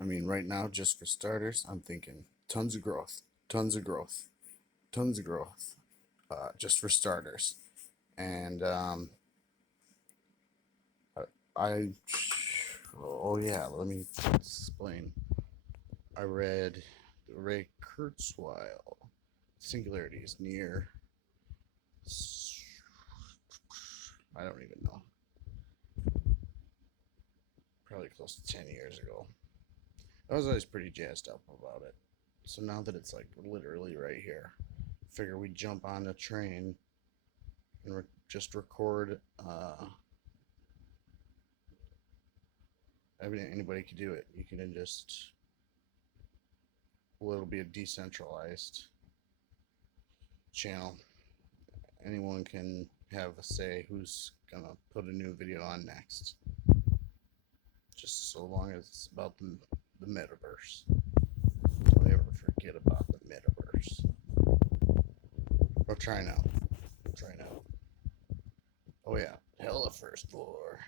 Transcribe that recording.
I mean, right now, just for starters, I'm thinking tons of growth, tons of growth, tons of growth, just for starters. And I, oh yeah, let me explain. I read Ray Kurzweil, Singularity is Near. I don't even know. Probably close to 10 years ago. I was always pretty jazzed up about it. So now that it's like literally right here, figure we jump on a train and just record. Anybody could do it. You can just, well, it'll be a decentralized channel. Anyone can have a say who's gonna put a new video on next. Just so long as it's about the metaverse. Don't ever forget about the metaverse. Or try now. Try now. Oh yeah, hella first floor.